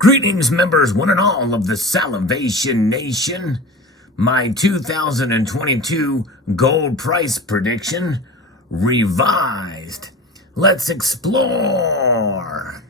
Greetings, members, one and all of the Salivation Nation. My 2022 gold price prediction revised. Let's explore.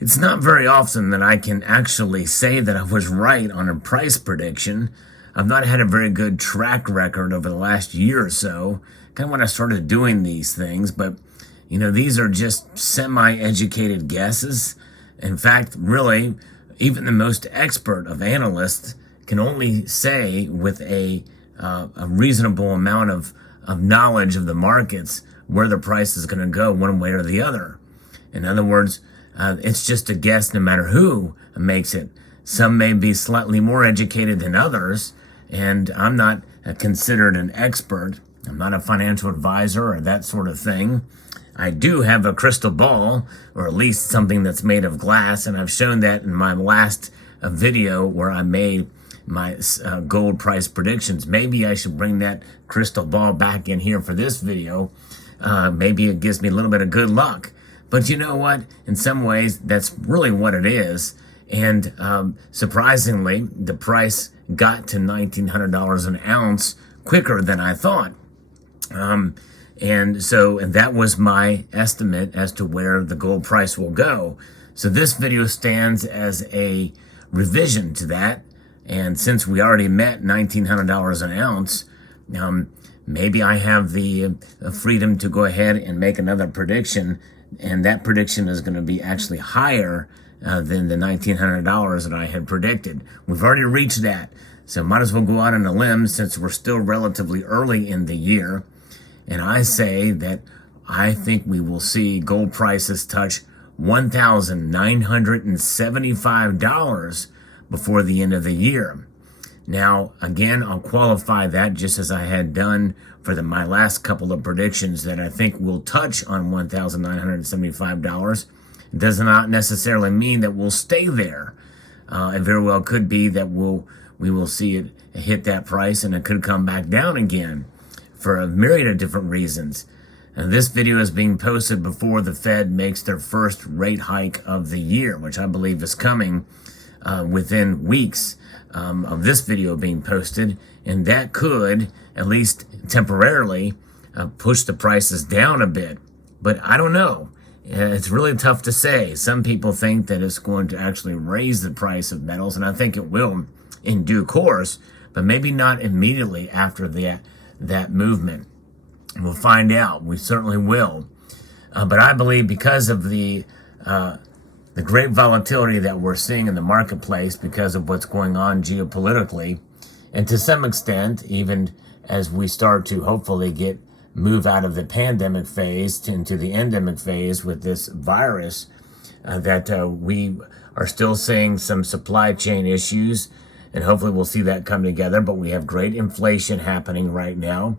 It's not very often that I can actually say that I was right on a price prediction. I've not had a very good track record over the last year or so, kind of when I started doing these things, but these are just semi-educated guesses. In fact, really, even the most expert of analysts can only say with a reasonable amount of knowledge of the markets where the price is going to go one way or the other. In other words, it's just a guess no matter who makes it. Some may be slightly more educated than others, and I'm not considered an expert. I'm not a financial advisor or that sort of thing. I do have a crystal ball, or at least something that's made of glass, and I've shown that in my last video where I made my gold price predictions. Maybe I should bring that crystal ball back in here for this video. Maybe it gives me a little bit of good luck. But you know what? In some ways, that's really what it is. And surprisingly, the price got to $1,900 an ounce quicker than I thought. And that was my estimate as to where the gold price will go. So this video stands as a revision to that. And since we already met $1,900 an ounce, maybe I have the freedom to go ahead and make another prediction. And that prediction is going to be actually higher than the $1,900 that I had predicted. We've already reached that. So might as well go out on a limb since we're still relatively early in the year. And I say that I think we will see gold prices touch $1,975 before the end of the year. Now, again, I'll qualify that just as I had done for my last couple of predictions that I think will touch on $1,975. It does not necessarily mean that we'll stay there. It very well could be that we will see it hit that price and it could come back down again for a myriad of different reasons. And this video is being posted before the Fed makes their first rate hike of the year, which I believe is coming within weeks of this video being posted, and that could, at least temporarily, push the prices down a bit. But I don't know. It's really tough to say. Some people think that it's going to actually raise the price of metals, and I think it will in due course, but maybe not immediately after that movement. We'll find out. We certainly will. But I believe because of the great volatility that we're seeing in the marketplace because of what's going on geopolitically, and to some extent, even as we start to hopefully move out of the pandemic phase into the endemic phase with this virus, that we are still seeing some supply chain issues, and hopefully we'll see that come together, but we have great inflation happening right now.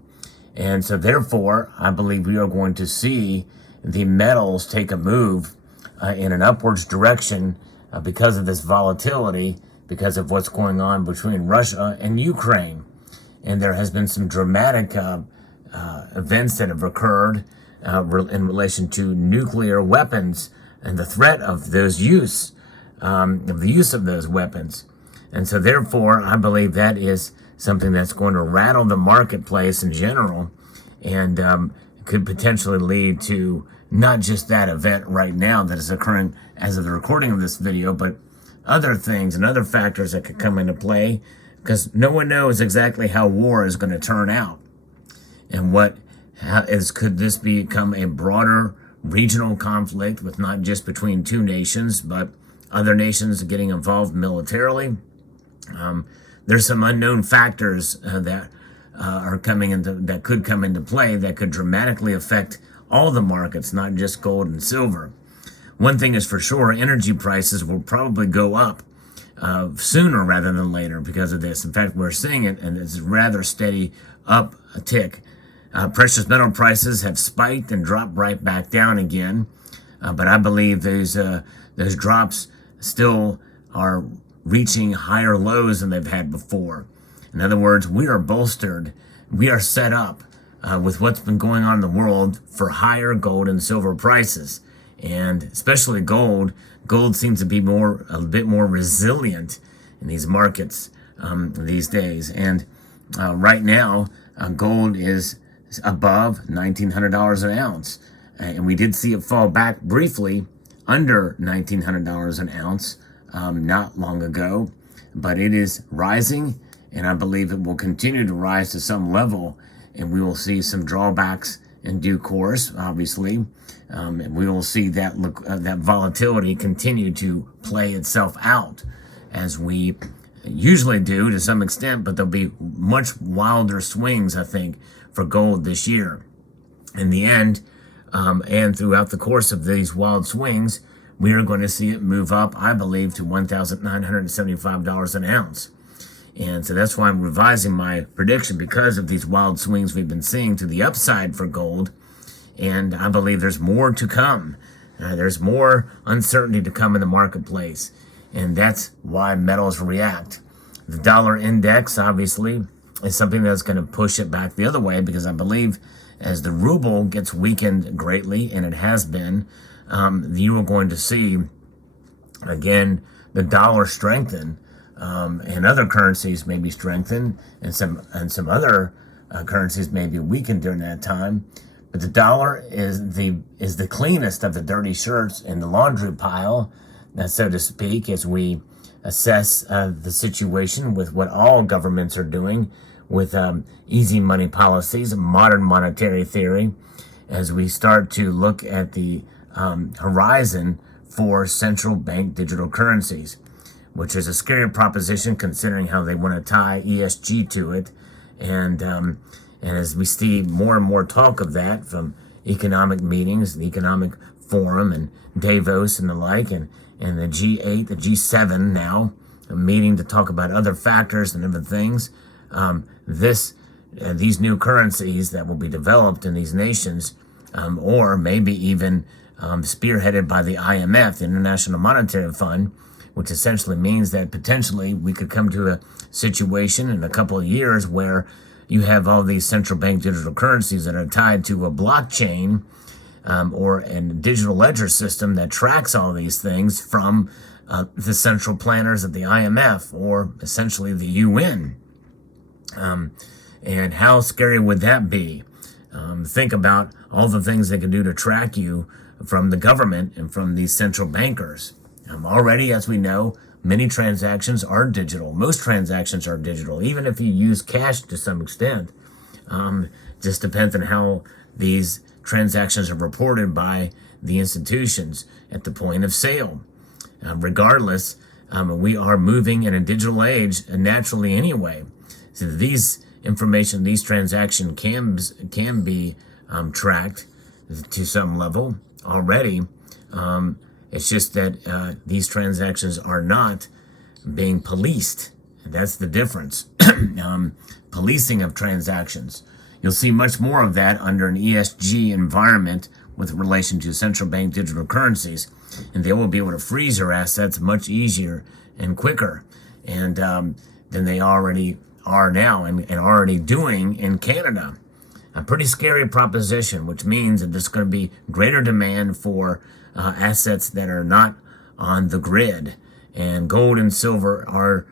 And so therefore, I believe we are going to see the metals take a move in an upwards direction because of this volatility, because of what's going on between Russia and Ukraine. And there has been some dramatic events that have occurred in relation to nuclear weapons and the threat of those use of those weapons. And so therefore, I believe that is something that's going to rattle the marketplace in general and could potentially lead to not just that event right now that is occurring as of the recording of this video, but other things and other factors that could come into play, because no one knows exactly how war is going to turn out. And could this become a broader regional conflict with not just between two nations, but other nations getting involved militarily? There's some unknown factors that could come into play that could dramatically affect all the markets, not just gold and silver. One thing is for sure, energy prices will probably go up sooner rather than later because of this. In fact, we're seeing it, and it's rather steady uptick. Precious metal prices have spiked and dropped right back down again, but I believe those drops still are reaching higher lows than they've had before. In other words, we are bolstered, we are set up with what's been going on in the world for higher gold and silver prices. And especially gold seems to be a bit more resilient in these markets these days. And right now, gold is above $1,900 an ounce. And we did see it fall back briefly under $1,900 an ounce not long ago. But it is rising, and I believe it will continue to rise to some level. And we will see some drawbacks in due course, obviously. And we will see that that volatility continue to play itself out as we usually do to some extent, but there'll be much wilder swings, I think, for gold this year. In the end, and throughout the course of these wild swings, we are going to see it move up, I believe, to $1,975 an ounce. And so that's why I'm revising my prediction, because of these wild swings we've been seeing to the upside for gold. And I believe there's more to come. There's more uncertainty to come in the marketplace. And that's why metals react. The dollar index, obviously, is something that's going to push it back the other way, because I believe as the ruble gets weakened greatly, and it has been, you are going to see, again, the dollar strengthen. And other currencies may be strengthened, and some other currencies may be weakened during that time. But the dollar is the cleanest of the dirty shirts in the laundry pile, so to speak, as we assess the situation with what all governments are doing with easy money policies, modern monetary theory, as we start to look at the horizon for central bank digital currencies, which is a scary proposition considering how they want to tie ESG to it. And as we see more and more talk of that from economic meetings, the Economic Forum and Davos and the like, and the G8, the G7 now, a meeting to talk about other factors and other things, these new currencies that will be developed in these nations, or maybe even spearheaded by the IMF, the International Monetary Fund, which essentially means that potentially we could come to a situation in a couple of years where you have all these central bank digital currencies that are tied to a blockchain or a digital ledger system that tracks all these things from the central planners of the IMF, or essentially the UN. And how scary would that be? Think about all the things they can do to track you from the government and from these central bankers. Already, as we know, many transactions are digital. Most transactions are digital, even if you use cash to some extent. Just depends on how these transactions are reported by the institutions at the point of sale. Regardless, we are moving in a digital age naturally anyway. So these transactions can be tracked to some level already. It's just that these transactions are not being policed. That's the difference. Policing of transactions. You'll see much more of that under an ESG environment with relation to central bank digital currencies. And they will be able to freeze your assets much easier and quicker and than they already are now and already doing in Canada. A pretty scary proposition, which means that there's going to be greater demand for assets that are not on the grid. And gold and silver are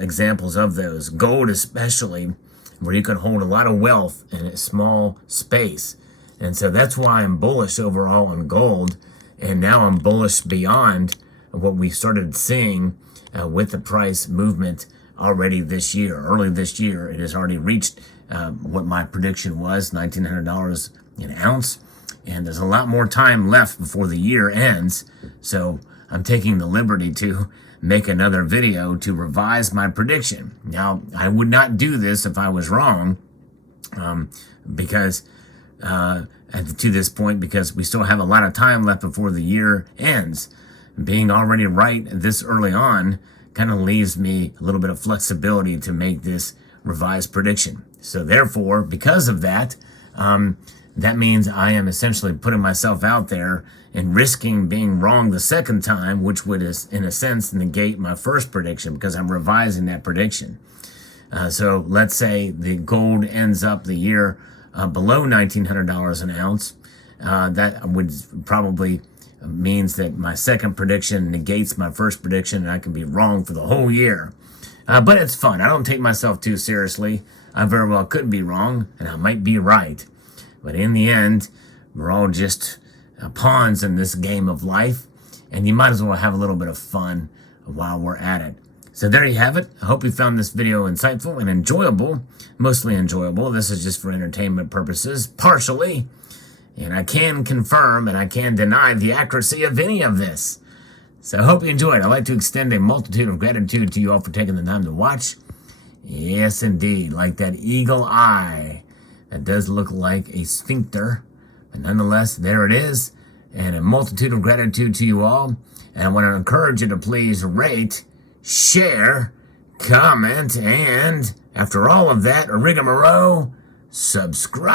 examples of those. Gold especially, where you can hold a lot of wealth in a small space. And so that's why I'm bullish overall on gold. And now I'm bullish beyond what we started seeing with the price movement already this year. Early this year, it has already reached what my prediction was, $1,900 an ounce. And there's a lot more time left before the year ends. So I'm taking the liberty to make another video to revise my prediction. Now, I would not do this if I was wrong, because to this point, because we still have a lot of time left before the year ends. Being already right this early on kind of leaves me a little bit of flexibility to make this revised prediction. So therefore, because of that, that means I am essentially putting myself out there and risking being wrong the second time, which would, in a sense, negate my first prediction because I'm revising that prediction. So let's say the gold ends up the year below $1,900 an ounce. That would probably means that my second prediction negates my first prediction and I can be wrong for the whole year. But it's fun. I don't take myself too seriously. I very well could be wrong and I might be right. But in the end, we're all just pawns in this game of life, and you might as well have a little bit of fun while we're at it. So there you have it. I hope you found this video insightful and enjoyable, mostly enjoyable. This is just for entertainment purposes, partially, and I can confirm and I can deny the accuracy of any of this. So I hope you enjoyed. I'd like to extend a multitude of gratitude to you all for taking the time to watch. Yes, indeed, like that eagle eye. That does look like a sphincter, but nonetheless, there it is. And a multitude of gratitude to you all. And I want to encourage you to please rate, share, comment, and after all of that rigmarole, subscribe.